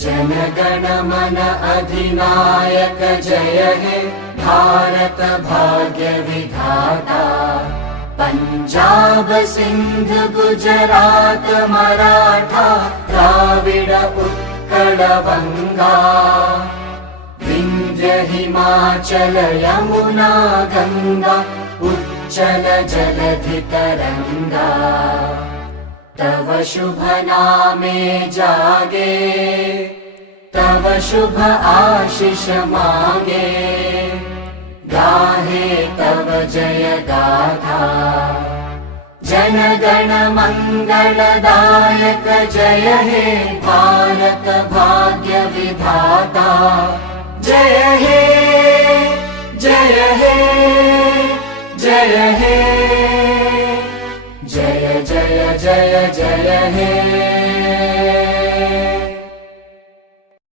जनगण मन अधिनायक जय हे भारत भाग्य विधाता। पंजाब सिंध गुजरात मराठा द्राविड उत्कल बंगा। विंध्य हिमाचल यमुना गंगा उच्चल जलधि तरंगा। तव शुभ नामे जागे तव शुभ आशीष मागे। गाहे तव जय गाथा जनगण मंगलदायक जय हे भारत